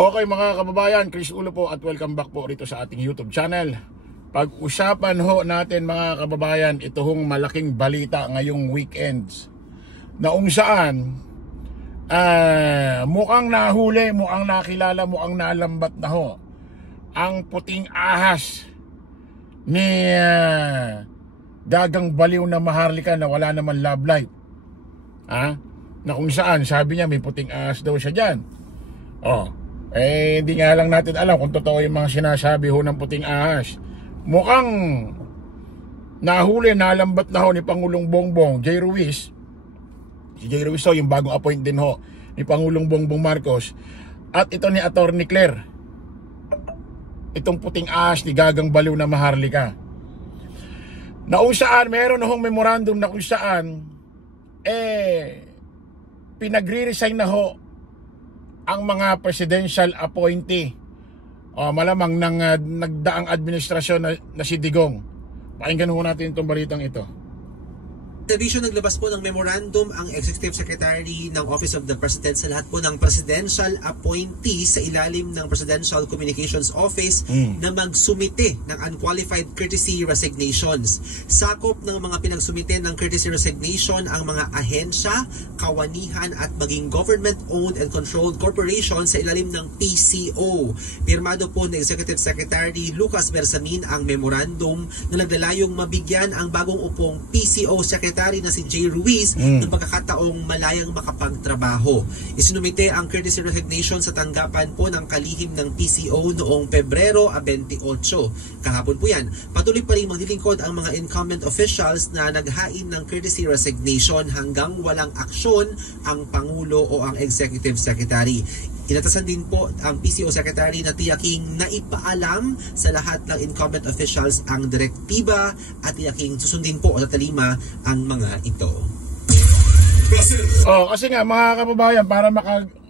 Okay mga kababayan, Chris Ulo po at welcome back po rito sa ating YouTube channel. Pag-usapan ho natin mga kababayan, ito hong malaking balita ngayong weekends na saan mukhang nahuli, mukhang nakilala, mukhang nalambat na ho ang puting ahas ni Gagang Baliw na Maharlika na wala naman love life. Na kung saan sabi niya may puting ahas daw siya dyan. Hindi nga lang natin alam kung totoo yung mga sinasabi ho ng puting ahas. Mukhang nahuli, nalambat na ho ni Pangulong Bongbong J. Ruiz. Si J. Ruiz ho, yung bagong appoint din ho ni Pangulong Bongbong Marcos. At ito ni Atty. Claire, itong puting ahas ni Gagang Baliw na Maharlika, na kung saan meron hong memorandum na kung saan pinagre-resign na ho ang mga presidential appointee, malamang ng nagdaang administrasyon na si Digong. Pakinggan ho natin itong balitang ito. Television naglabas po ng memorandum ang Executive Secretary ng Office of the President sa lahat po ng presidential appointees sa ilalim ng Presidential Communications Office na magsumite ng unqualified courtesy resignations. Sakop ng mga pinagsumite ng courtesy resignation ang mga ahensya, kawanihan at maging government-owned and controlled corporation sa ilalim ng PCO. Pirmado po ni Executive Secretary Lucas Bersamin ang memorandum na naglalayong mabigyan ang bagong upong PCO Secretary na si J. Ruiz ng pagkakataong malayang makapagtrabaho. Isinumite ang courtesy resignation sa tanggapan po ng kalihim ng PCO noong Pebrero 28. Kahapon po yan. Patuloy pa rin maglilingkod ang mga incumbent officials na naghain ng courtesy resignation hanggang walang aksyon ang Pangulo o ang Executive Secretary. Inatasan din po ang PCO Secretary na tiyaking naipaalam sa lahat ng incumbent officials ang direktiba at tiyaking susundin po o tatalima ang mga ito. Kasi nga mga kababayan, para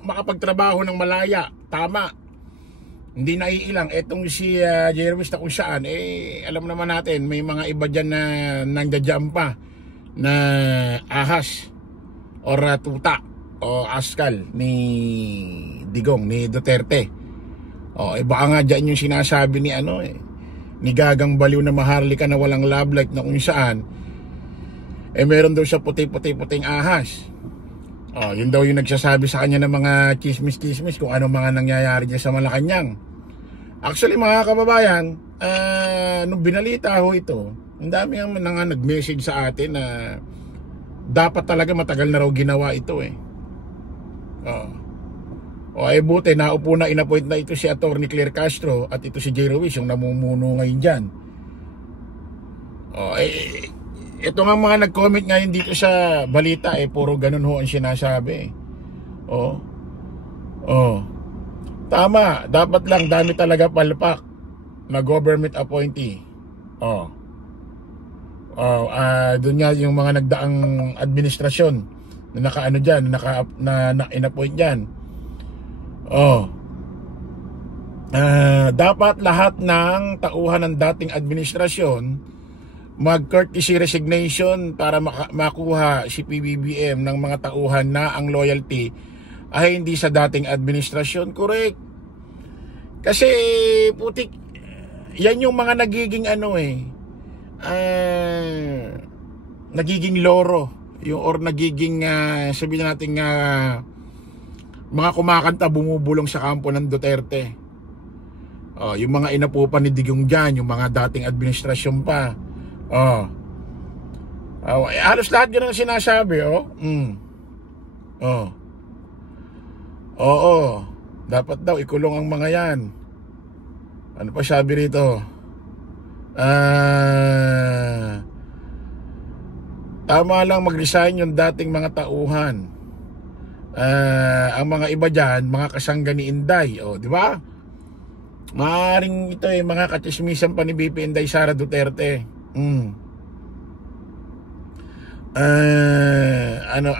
makapagtrabaho ng malaya, tama, hindi naiilang. Etong si Jeremy na kung saan, alam naman natin, may mga iba dyan na nandiyan pa na ahas or tuta o askal ni Digong, ni Duterte. Baka nga dyan yung sinasabi ni ni Gagang Baliw na Maharlika na walang love life, na kung saan meron daw siya puting ahas. Yun daw yung nagsasabi sa kanya ng mga chismis kung ano mga nangyayari dyan sa Malacanang. Actually mga kababayan, nung binalita ho ito, ang dami nga nag-message sa atin na dapat talaga matagal na raw ginawa ito buti naupo na, inappoint na ito si Atty. Claire Castro at ito si J. Ruiz yung namumuno ngayon dyan. Ito nga mga nag-comment ngayon dito sa balita, puro ganun ho ang sinasabi. Tama, dapat lang, dami talaga palpak na government appointee. Doon nga yung mga nagdaang administrasyon na nakaano dyan, na in-appoint dyan. Dapat lahat ng tauhan ng dating administrasyon mag-courtesy resignation para makuha si PBBM ng mga tauhan na ang loyalty ay hindi sa dating administrasyon. Correct. Kasi putik, yan yung mga nagiging nagiging loro, yung or nagiging sabihin natin mga kumakanta bumubulong sa kampo ng Duterte. Yung mga inapupa ni Digong dyan, yung mga dating administrasyon pa. Halos lahat yun ang sinasabi. Dapat daw ikulong ang mga yan. Ano pa sabi rito? Tama lang mag-resign yung dating mga tauhan. Ang mga iba dyan, mga kasangga ni Inday, di ba? Maaaring ito mga katismisan pa ni BP Inday Sara Duterte.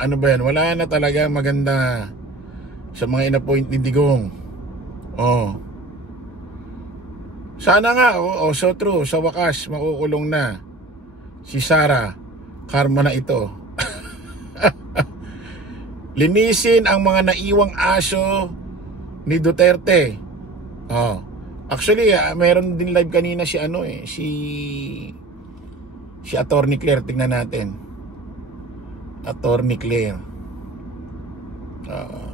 Ano ba yan? Wala na talaga maganda sa mga in-appoint ni Digong. Sana nga, so true, sa wakas makukulong na si Sara. Karma na ito. Linisin ang mga naiwang aso ni Duterte. Oh. Actually, meron din live kanina si si Attorney Claire. Tingnan natin. Attorney Claire.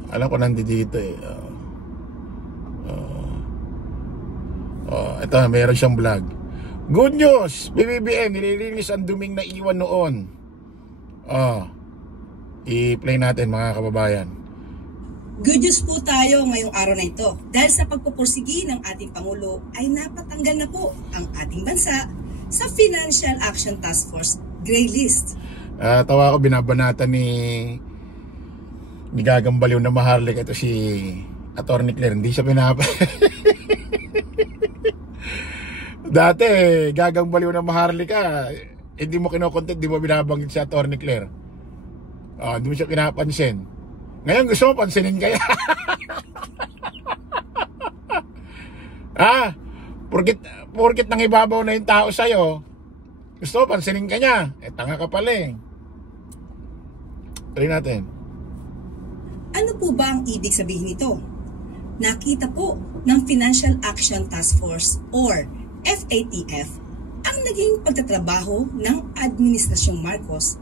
Alam ko nandito eh. Ito, meron siyang vlog. Good news! BBBM, nililinis ang duming na iwan noon. I-play natin mga kababayan. Good news po tayo ngayong araw na ito. Dahil sa pagpupursigi ng ating Pangulo ay napatanggal na po ang ating bansa sa Financial Action Task Force Gray List. Tawa ko, binabanatan ni Gagambaliw na Maharlika. Ito si Attorney Claire. Hindi siya Dati, Gagambaliw na Maharlika, hindi mo kinokontent, di mo binabanggit si Attorney Claire. Hindi mo siya pinapansin. Ngayon gusto mo pansinin kaya? Porkit nang ibabaw na yung tao sa'yo, gusto mo pansinin ka niya. Tanga ka pala eh. Tuloy natin. Ano po ba ang ibig sabihin nito? Nakita po ng Financial Action Task Force or FATF ang naging pagtatrabaho ng Administrasyong Marcos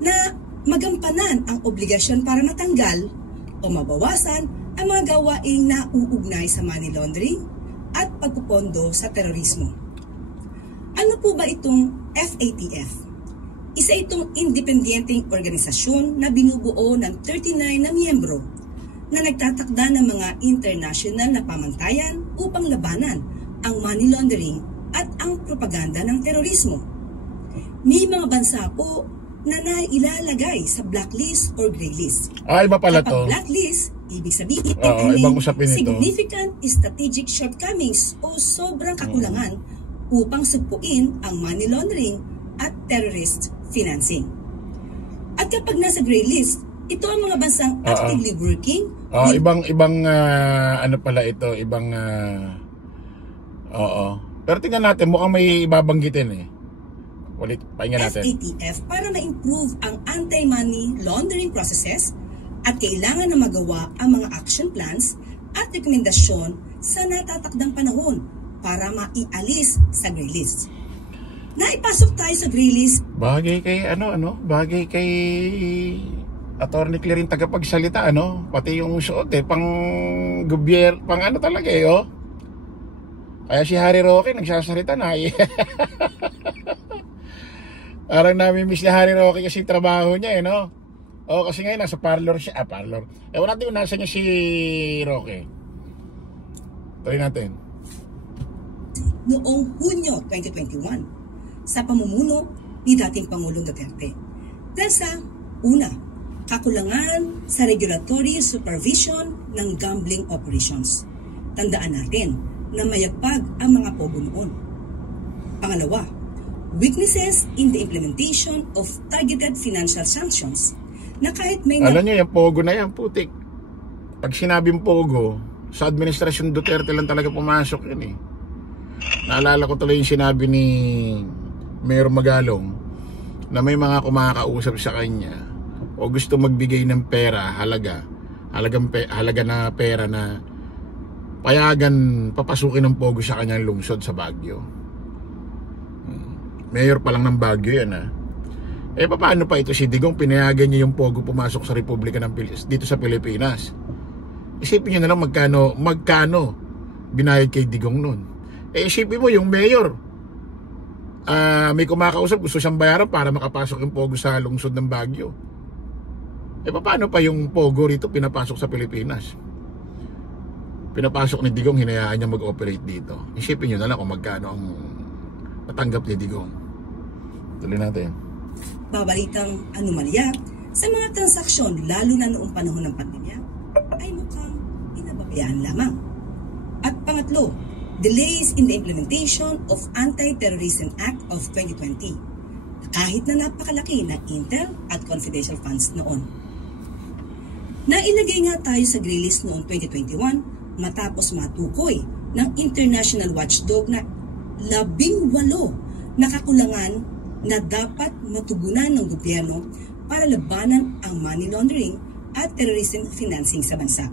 na magampanan ang obligasyon para matanggal o mabawasan ang mga gawaing nauugnay sa money laundering at pagpupondo sa terorismo. Ano po ba itong FATF? Isa itong independenteng organisasyon na binubuo ng 39 na miyembro na nagtatakda ng mga international na pamantayan upang labanan ang money laundering at ang propaganda ng terorismo. May mga bansa po na nailalagay sa blacklist or gray list. Iba pala to. Kapag blacklist, ibig sabihin ibang usapin ito. Significant strategic shortcomings o sobrang kakulangan upang sugpuin ang money laundering at terrorist financing. At kapag nasa gray list, ito ang mga bansang actively working. Ibang ano pala ito, ibang Pero tingnan natin, mukhang may ibabanggitin eh. Ulit, pahinga natin. FATF para ma-improve ang anti-money laundering processes at kailangan na magawa ang mga action plans at rekomendasyon sa natatakdang panahon para maialis sa gray list. Naipasok tayo sa gray list. Bagay kay bagay kay Attorney Claire yung tagapagsalita, pati yung suot pang gobyerno, pang talaga Kaya si Harry Roque nagsasalita na Parang nami-miss ni Harry Roque kasi trabaho niya kasi ngayon nasa parlor siya. Parlor. Ewan natin kung nasa niya si Roque. Tuloy natin. Noong Hunyo 2021 sa pamumuno ni dating Pangulong Duterte. Dahil sa una, kakulangan sa regulatory supervision ng gambling operations. Tandaan natin na mayagpag ang mga pogo noon. Pangalawa, weaknesses in the implementation of targeted financial sanctions na kahit may... Alam niyo, yung pogo na yan, putik. Pag sinabing pogo, sa administrasyon Duterte lang talaga pumasok yun Naalala ko tuloy yung sinabi ni Mayor Magalong na may mga kumakausap sa kanya o gusto magbigay ng pera, halaga na pera na payagan papasukin ng pogo sa kanyang lungsod sa Baguio. Mayor pa lang ng Baguio yan paano pa ito si Digong pinayagan niya yung pogo pumasok sa Republika ng dito sa Pilipinas? Isipin niyo na lang magkano binayad kay Digong nun. Isipin mo yung mayor may kumakausap, gusto siyang bayaran para makapasok yung pogo sa lungsod ng Baguio. Paano pa yung pogo rito pinapasok sa Pilipinas? Pinapasok ni Digong, hinayaan niya mag-operate dito. Isipin niyo na lang kung magkano ang natanggap ni Digong. Tuloy natin. Babalitang anomalya sa mga transaksyon lalo na noong panahon ng pandemya ay mukhang pinababayaan lamang. At pangatlo, delays in the implementation of Anti-Terrorism Act of 2020 kahit na napakalaki na intel at confidential funds noon. Nailagay nga tayo sa gray list noong 2021 matapos matukoy ng international watchdog na 18 na kakulangan na dapat matugunan ng gobyerno para labanan ang money laundering at terrorism financing sa bansa.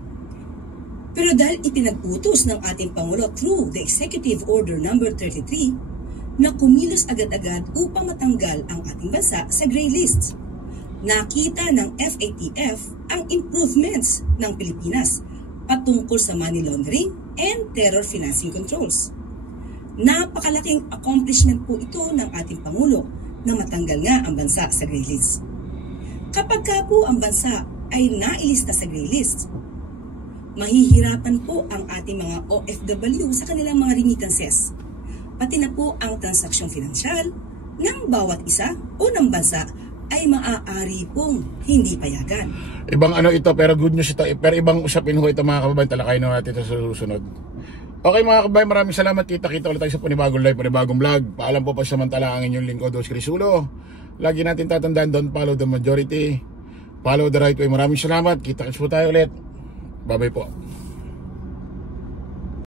Pero dahil ipinag-utos ng ating Pangulo through the Executive Order number 33 na kumilos agad-agad upang matanggal ang ating bansa sa gray list, nakita ng FATF ang improvements ng Pilipinas patungkol sa money laundering and terror financing controls. Napakalaking accomplishment po ito ng ating Pangulo na matanggal nga ang bansa sa gray list. Kapag ka po ang bansa ay nailista sa gray list, mahihirapan po ang ating mga OFW sa kanilang mga remittances, pati na po ang transaksyong finansyal ng bawat isa o ng bansa ay maaari pong hindi payagan. Ibang ano ito, pero good news ito. Pero ibang usapin ho ito mga kababayan. Talakayin na natin ito sa susunod. Okay mga kababayan, maraming salamat. Kita-kita ulit tayo sa panibagong live, panibagong vlog. Paalam po pa samantala ang inyong lingkod, Dos Crisulo. Lagi natin tatandaan, don't follow the majority, follow the right way. Maraming salamat. Kita-kits po tayo ulit. Bye-bye po.